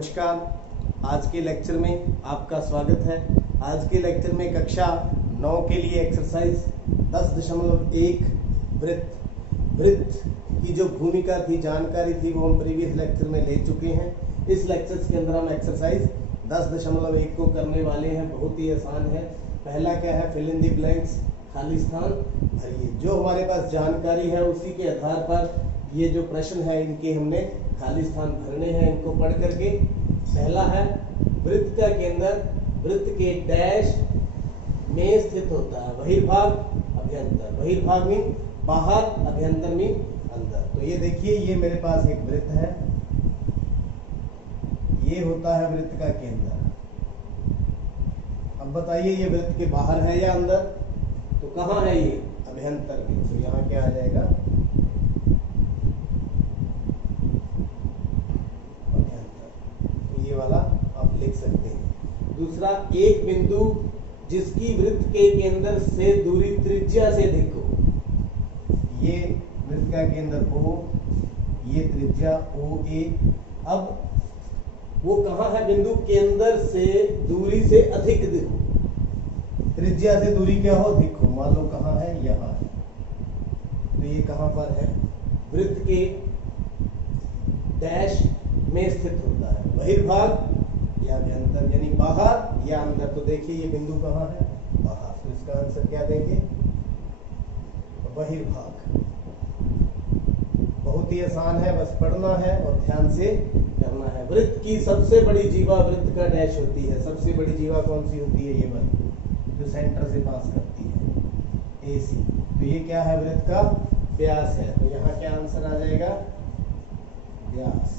नमस्कार। आज के लेक्चर में आपका स्वागत है। आज के लेक्चर में कक्षा 9 के लिए एक्सरसाइज 10.1 वृत्त की जो भूमिका थी, जानकारी थी, वो हम प्रीवियस लेक्चर में ले चुके हैं। इस लेक्चर के अंदर हम एक्सरसाइज 10.1 को करने वाले हैं। बहुत ही आसान है। पहला क्या है, फिल इन द ब्लैंक्स, खाली स्थान भरिए। जो हमारे पास जानकारी है उसी के आधार पर ये जो प्रश्न है इनके हमने खाली स्थान भरने हैं। इनको पढ़ करके, पहला है वृत्त का केंद्र वृत्त के डैश में स्थित होता है। बहिर्भाग अभ्यंतर, बहिर्भाग मीन बाहर, अभ्यंतर मीन अंदर। तो ये देखिए, ये मेरे पास एक वृत्त है, ये होता है वृत्त का केंद्र। अब बताइए ये वृत्त के बाहर है या अंदर? तो कहाँ है ये? अभ्यंतर में। तो यहाँ क्या आ जाएगा? ये वाला आप लिख सकते हैं। दूसरा, एक बिंदु जिसकी वृत्त के केंद्र से दूरी त्रिज्या से देखो। ये वृत्त का केंद्र O, ये त्रिज्या OA। अब वो कहाँ है? बिंदु केंद्र से दूरी से अधिक देखो। त्रिज्या से दूरी क्या हो? देखो, मान लो कहाँ है? यहाँ है। तो ये कहाँ पर है? वृत्त के डैश में स्थित होता है। बहिर्भाग या अभ्यंतर, यानी बाहर या अंदर। तो देखिए ये बिंदु कहाँ है? बाहर। तो इसका आंसर क्या देंगे? बहिर्भाग। बहुत ही आसान है, बस पढ़ना है और ध्यान से करना है। वृत्त की सबसे बड़ी जीवा वृत्त का डैश होती है। सबसे बड़ी जीवा कौन सी होती है? ये वाली, जो सेंटर से पास करती है, AC। तो ये क्या है? वृत्त का व्यास है। तो यहाँ क्या आंसर आ जाएगा? व्यास।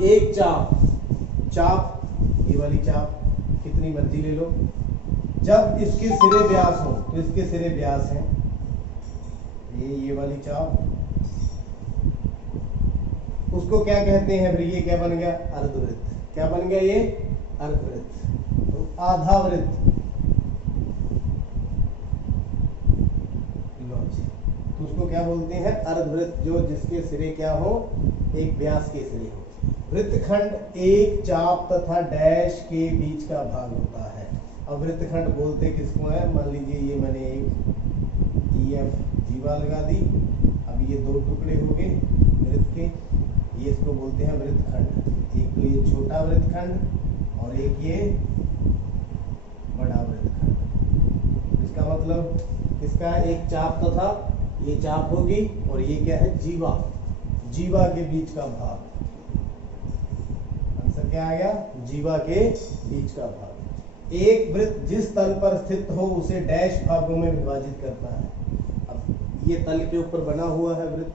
एक चाप, ये वाली चाप कितनी मर्जी ले लो, जब इसके सिरे व्यास हो, तो इसके सिरे व्यास हैं, ये वाली चाप, उसको क्या कहते हैं? फिर ये क्या बन गया? अर्धवृत्त। क्या बन गया? ये अर्धवृत्त। तो आधा वृत्त, तो उसको क्या बोलते हैं? अर्धवृत्त, जो जिसके सिरे क्या हो? एक व्यास के सिरे हो। वृत्तखंड एक चाप तथा डैश के बीच का भाग होता है। अब वृत्तखंड बोलते किसको है? मान लीजिए ये मैंने एक EF जीवा लगा दी। अब ये दो टुकड़े हो गए वृत्त के, ये इसको बोलते हैं वृत्तखंड। एक तो ये छोटा वृत्तखंड और एक ये बड़ा वृत्तखंड। इसका मतलब इसका एक चाप तथा ये चाप होगी और ये क्या है? जीवा के बीच का भाग। आंसर क्या आ गया? जीवा के बीच का भाग। एक वृत्त जिस तल पर स्थित हो उसे डैश भागों में विभाजित करता है। अब ये तल के ऊपर बना हुआ है वृत्त।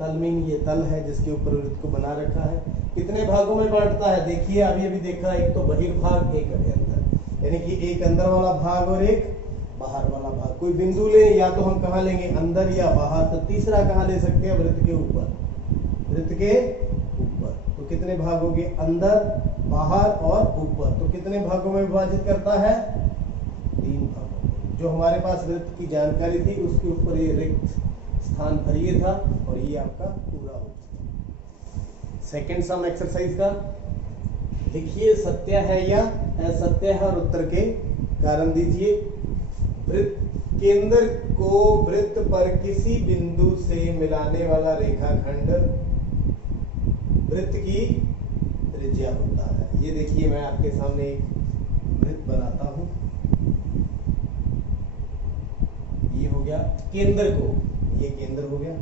तल मीन ये तल है जिसके ऊपर वृत्त को बना रखा है। कितने भागों में बांटता है? देखिए, अभी देखा, एक तो बहिर्भाग, एक अभ्यंतर, यानी कि एक अंदर वाला भाग और एक बाहर वाला भाग। कोई बिंदु ले, या तो हम कहाँ लेंगे? अंदर या बाहर। तो तीसरा कहाँ ले सकते हैं? वृत्त के ऊपर। वृत्त के ऊपर। तो कितने भाग हो गए? अंदर, बाहर और ऊपर। तो कितने भागों में विभाजित करता है? 3 भागों। जो हमारे पास वृत्त की जानकारी थी उसके ऊपर ये रिक्त स्थान भरिए था और ये आपका पूरा हो गया। सेकेंड सम एक्सरसाइज का लिखिए, सत्य है या असत्य है और उत्तर के कारण दीजिए। वृत्त केंद्र को वृत्त पर किसी बिंदु से मिलाने वाला रेखाखंड वृत्त की त्रिज्या होता है। ये देखिए, मैं आपके सामने एक वृत्त बनाता हूं। ये हो गया केंद्र को, ये केंद्र हो गया।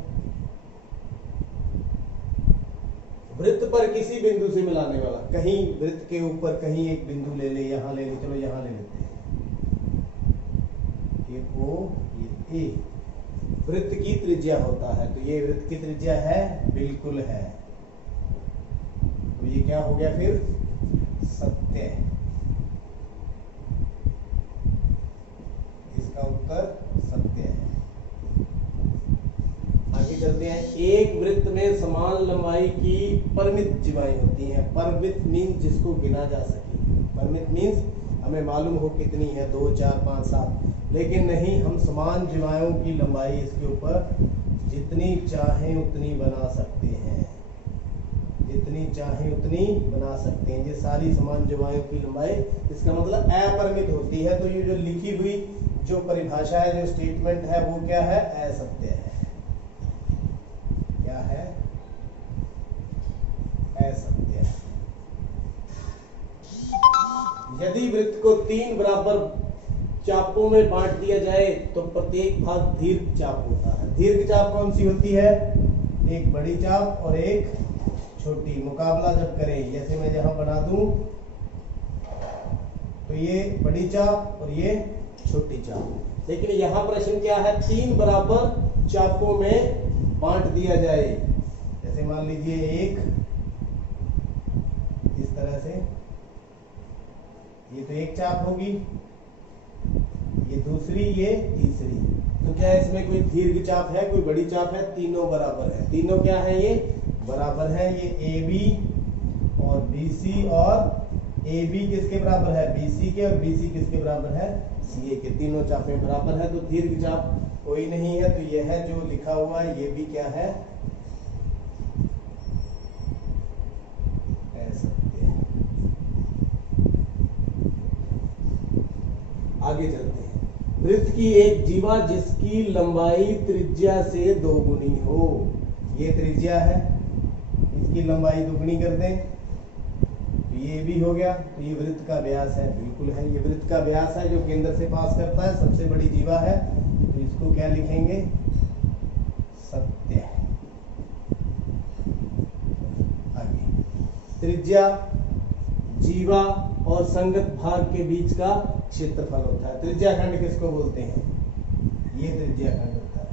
वृत्त पर किसी बिंदु से मिलाने वाला, कहीं वृत्त के ऊपर कहीं एक बिंदु ले ले, यहां ले ले, चलो यहां ले लेते हैं, ये O, ये A। वृत्त की त्रिज्या होता है। तो ये वृत्त की त्रिज्या है? बिल्कुल है। तो ये क्या हो गया फिर? सत्य। इसका उत्तर सत्य है। आगे चलते हैं। एक वृत्त में समान लंबाई की परिमित जीवाएं होती हैं। परिमित मीन्स जिसको गिना जा सके। परिमित मीन्स हमें मालूम हो कितनी है, 2, 4, 5, 7, लेकिन नहीं, हम समान जीवाओं की लंबाई इसके ऊपर जितनी चाहें उतनी बना सकते हैं। जितनी चाहे उतनी बना सकते हैं। ये सारी समान जवायों की लंबाई, इसका मतलब अपरिमित होती है। तो ये जो लिखी हुई जो परिभाषा है, जो स्टेटमेंट है, वो क्या है? असत्य है। क्या है? असत्य है। यदि वृत्त को 3 बराबर चापों में बांट दिया जाए तो प्रत्येक भाग दीर्घ चाप होता है। दीर्घ चाप कौन सी होती है? एक बड़ी चाप और एक छोटी। मुकाबला जब करें, जैसे मैं यहां बना दूं तो ये बड़ी चाप और ये छोटी चाप। लेकिन यहां प्रश्न क्या है? 3 बराबर चापों में बांट दिया जाए। जैसे मान लीजिए एक इस तरह से, ये तो एक चाप होगी, ये दूसरी, ये तीसरी। तो क्या इसमें कोई दीर्घ चाप है, कोई बड़ी चाप है? तीनों बराबर है। तीनों क्या है? ये बराबर है। ये AB और BC, और AB किसके बराबर है? BC के, और BC किसके बराबर है? CA के। तीनों चापें बराबर है, तो दीर्घ चाप कोई नहीं है। तो यह है जो लिखा हुआ है, ये भी क्या है? असत्य है। आगे चलते हैं। वृत्त की एक जीवा जिसकी लंबाई त्रिज्या से दोगुनी हो। ये त्रिज्या है, इसकी लंबाई दुगनी कर दें तो ये भी हो गया। तो ये वृत्त का व्यास है। बिल्कुल है, ये वृत्त का व्यास है जो केंद्र से पास करता है, सबसे बड़ी जीवा है। तो इसको क्या लिखेंगे? सत्य है। आगे, त्रिज्या जीवा और संगत भाग के बीच का क्षेत्रफल होता है। त्रिज्या खंड किसको बोलते हैं? ये त्रिज्या खंड होता है।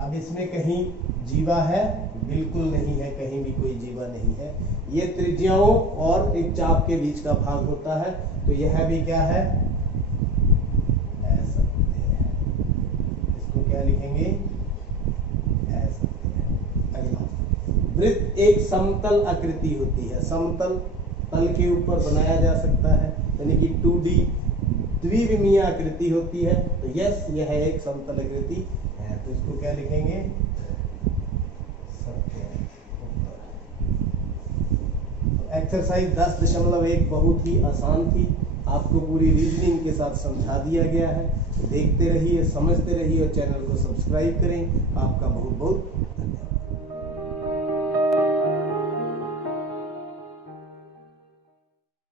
अब इसमें कहीं जीवा है? बिल्कुल नहीं है, कहीं भी कोई जीवा नहीं है। ये त्रिज्याओं और एक चाप के बीच का भाग होता है। तो यह भी क्या है? असत्य है। इसको क्या लिखेंगे? असत्य है। अगला, वृत्त एक समतल आकृति होती है। समतल तल के ऊपर बनाया जा सकता है, यानी कि 2D द्विविमीय आकृति होती है। तो यस, यह एक समतल आकृति है। तो इसको क्या लिखेंगे? सत्य है। एक्सरसाइज 10.1 बहुत ही आसान थी। आपको पूरी रीजनिंग के साथ समझा दिया गया है। देखते रहिए, समझते रहिए और चैनल को सब्सक्राइब करें। आपका बहुत बहुत